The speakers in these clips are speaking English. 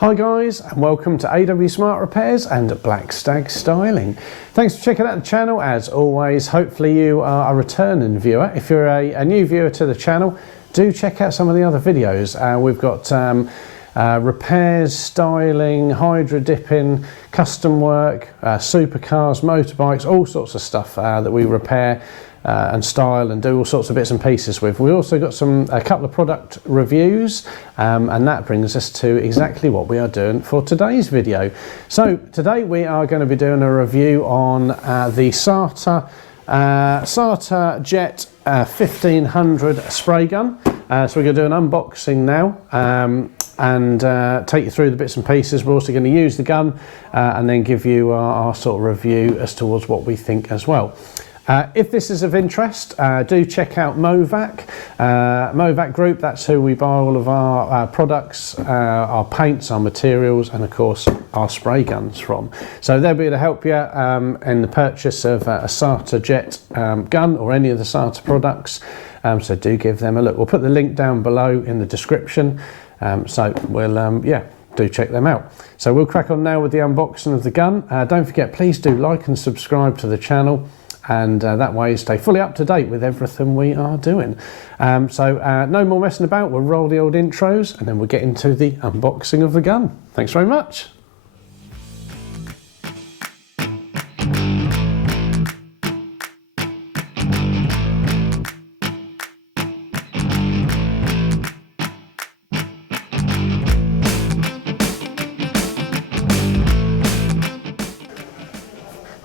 Hi guys, and welcome to AW Smart Repairs and Black Stag Styling. Thanks for checking out the channel as always. Hopefully you are a returning viewer. If you're a new viewer to the channel, do check out some of the other videos. We've got repairs, styling, hydro dipping, custom work, supercars, motorbikes, all sorts of stuff that we repair and style and do all sorts of bits and pieces with. We also got a couple of product reviews, and that brings us to exactly what we are doing for today's video. So today we are going to be doing a review on the Sata Jet 1500 spray gun. So we're going to do an unboxing now and take you through the bits and pieces. We're also going to use the gun and then give you our sort of review as towards what we think as well. If this is of interest, do check out Movac Group. That's who we buy all of our products, our paints, our materials, and of course our spray guns from. So they'll be able to help you in the purchase of a Satajet gun or any of the Sata products. So do give them a look. We'll put the link down below in the description. So we'll do check them out. So we'll crack on now with the unboxing of the gun. Don't forget, please do like and subscribe to the channel. And that way you stay fully up to date with everything we are doing. So no more messing about, we'll roll the old intros and then we'll get into the unboxing of the gun. Thanks very much.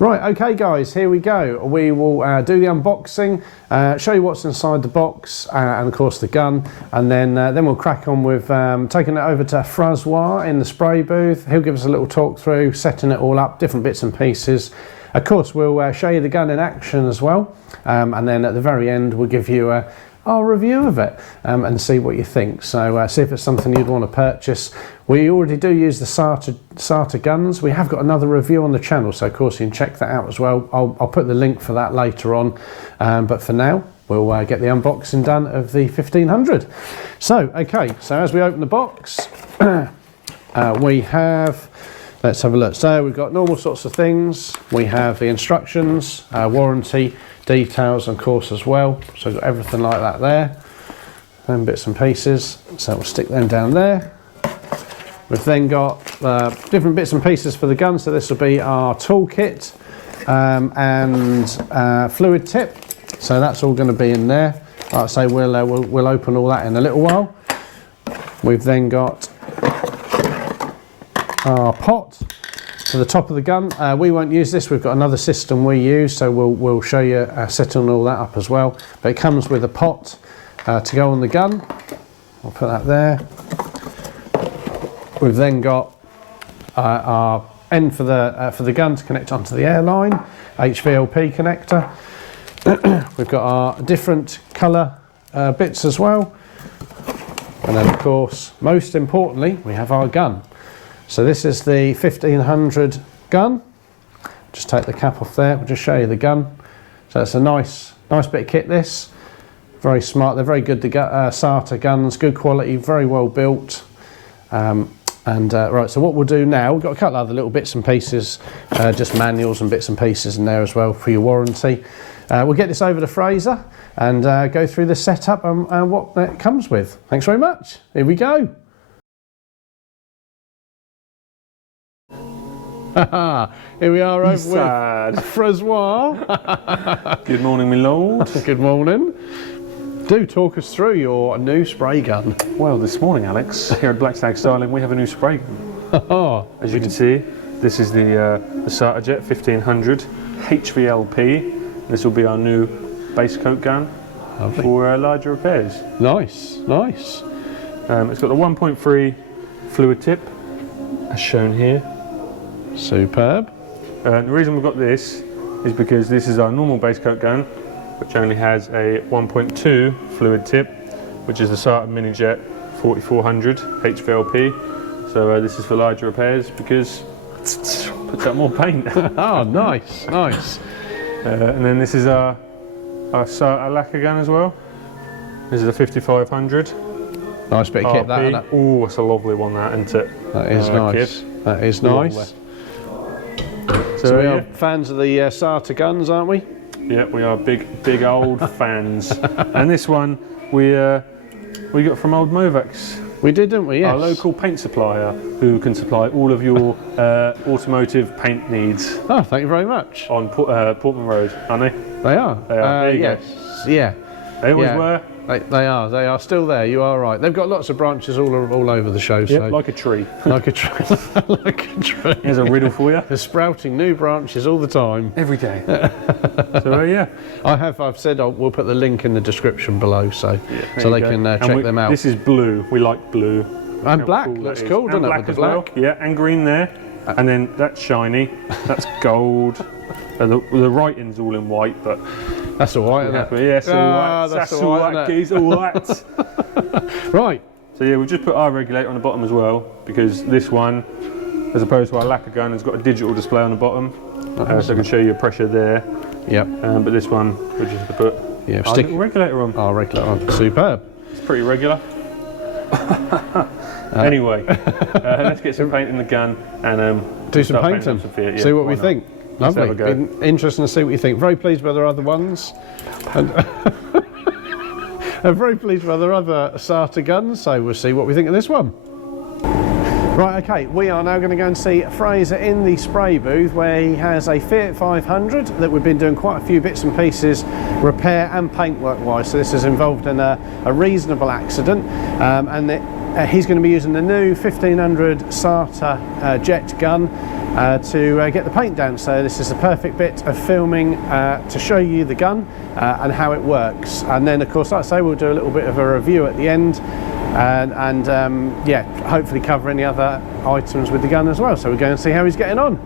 Right, okay guys, here we go. We will do the unboxing, show you what's inside the box and of course the gun, and then we'll crack on with taking it over to Francois in the spray booth. He'll give us a little talk through, setting it all up, different bits and pieces. Of course we'll show you the gun in action as well, and then at the very end we'll give you our review of it and see what you think. So see if it's something you'd want to purchase. We already do use the Sata guns. We have got another review on the channel, so of course you can check that out as well. I'll put the link for that later on, but for now we'll get the unboxing done of the 1500. So okay, so as we open the box we have, let's have a look. So we've got normal sorts of things. We have the instructions, warranty details of course as well, so we've got everything like that there, then bits and pieces, so we'll stick them down there. We've then got different bits and pieces for the gun, so this will be our toolkit and fluid tip, so that's all going to be in there. Like I say, we'll open all that in a little while. We've then got our pot to the top of the gun. We won't use this, we've got another system we use, so we'll show you setting all that up as well. But it comes with a pot to go on the gun. I'll put that there. We've then got our end for the gun to connect onto the airline, HVLP connector. We've got our different colour bits as well. And then of course, most importantly, we have our gun. So this is the 1500 gun. Just take the cap off there, we'll just show you the gun. So it's a nice bit of kit this. Very smart, they're very good, the Sata guns, good quality, very well built. Right, so what we'll do now, we've got a couple of other little bits and pieces, just manuals and bits and pieces in there as well for your warranty. We'll get this over to Fraser and go through the setup and what it comes with. Thanks very much, here we go. Here we are over with Francois. Good morning, my lord. Good morning. Do talk us through your new spray gun. Well, this morning, Alex, here at Black Stag Styling, we have a new spray gun. As you can see, this is the Satajet 1500 HVLP. This will be our new base coat gun. Lovely. For larger repairs. Nice, nice. It's got the 1.3 fluid tip, as shown here. Superb. The reason we've got this is because this is our normal base coat gun, which only has a 1.2 fluid tip, which is the Sata Minijet 4400 HVLP. So this is for larger repairs because it puts out more paint. Oh, nice, nice. And then this is our Sata lacquer gun as well. This is a 5500. Nice bit of kit, that, isn't it? Oh, it's a lovely one, that, isn't it? That is nice. That is nice. Lovely. So we are fans of the Sata guns, aren't we? Yeah, we are big old fans. And this one we got from old Movex. We did, didn't we? Yes. Our local paint supplier, who can supply all of your automotive paint needs. Oh, thank you very much. On Portman Road, aren't they? They are. They are. There you yes. go. Yeah. They always were. They are. They are still there. You are right. They've got lots of branches all over the show. Yep, so. like a tree. Like a tree. Like a tree. Here's a riddle for you. They're sprouting new branches all the time. Every day. So yeah. I've said we'll put the link in the description below, so they can check them out. This is blue. We like blue. And black. Cool, looks cool, doesn't it? Black with the as black. well. Yeah, and green there. And then that's shiny. That's gold. The writing's all in white, but that's all right, isn't it? Yes, all right. That's all right, geez, all right. Right. So yeah, we've just put our regulator on the bottom as well, because this one, as opposed to our lacquer gun, has got a digital display on the bottom, so I can show you pressure there. Yep. But this one, we just have to put our little regulator on. Our regulator on. Superb. It's pretty regular. Anyway, let's get some paint in the gun and do some painting. See what we think. Lovely. Interesting to see what you think. Very pleased with our other ones. And I'm very pleased with our other Sata guns, so we'll see what we think of this one. Right, okay, we are now going to go and see Fraser in the spray booth, where he has a Fiat 500 that we've been doing quite a few bits and pieces repair and paintwork wise, so this is involved in a reasonable accident, and he's going to be using the new 1500 Satajet gun to get the paint down. So this is the perfect bit of filming to show you the gun and how it works, and then of course, like I say, we'll do a little bit of a review at the end, and yeah, hopefully cover any other items with the gun as well. So we're going to see how he's getting on.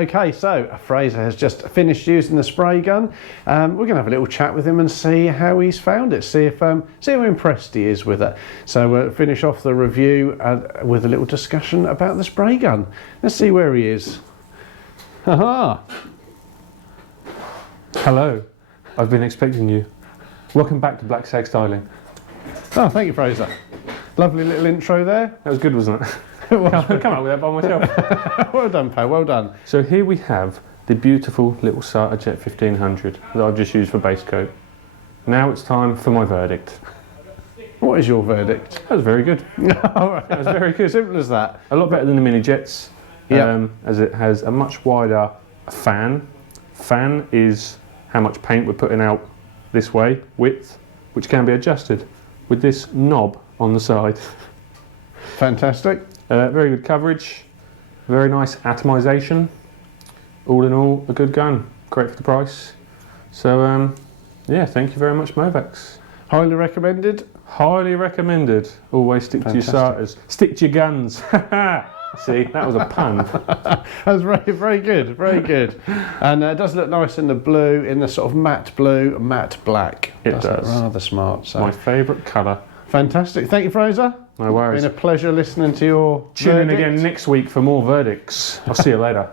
Okay, so Fraser has just finished using the spray gun. We're going to have a little chat with him and see how he's found it, see how impressed he is with it. So we'll finish off the review with a little discussion about the spray gun. Let's see where he is. Haha. Hello, I've been expecting you. Welcome back to Black Stag Styling. Oh, thank you, Fraser. Lovely little intro there. That was good, wasn't it? Come up with that by myself. Well done, pal, well done. So here we have the beautiful little Satajet 1500 that I've just used for base coat. Now it's time for my verdict. What is your verdict? That was very good. That was very good. Simple as that. A lot better than the mini jets, as it has a much wider fan. Fan is how much paint we're putting out this way, width, which can be adjusted with this knob on the side. Fantastic. Very good coverage, very nice atomisation. All in all, a good gun. Great for the price. So yeah, thank you very much, Movex. Highly recommended. Highly recommended. Always stick to your Satas. Stick to your guns. See, that was a pun. That was very, very good, very good. And it does look nice in the blue, in the sort of matte blue, matte black. It does. Look rather smart. So. My favourite colour. Fantastic. Thank you, Fraser. No worries. It's been a pleasure listening to your Tune in verdict. again next week for more verdicts. I'll see you later.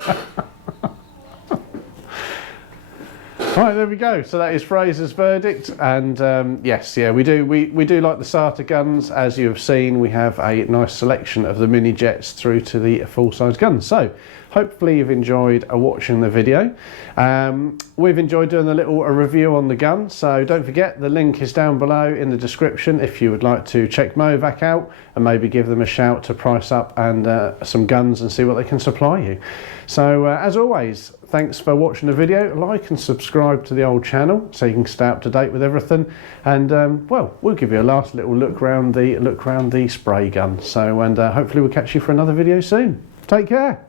Right, there we go. So that is Fraser's verdict, and yes, yeah, we do like the Sata guns. As you have seen, we have a nice selection of the mini jets through to the full-size guns. So hopefully you've enjoyed watching the video. We've enjoyed doing a little review on the gun, so don't forget the link is down below in the description if you would like to check Movac out and maybe give them a shout to price up and some guns and see what they can supply you. So as always, thanks for watching the video. Like and subscribe to the old channel so you can stay up to date with everything. And well, we'll give you a last little look round the spray gun. So and hopefully we'll catch you for another video soon. Take care.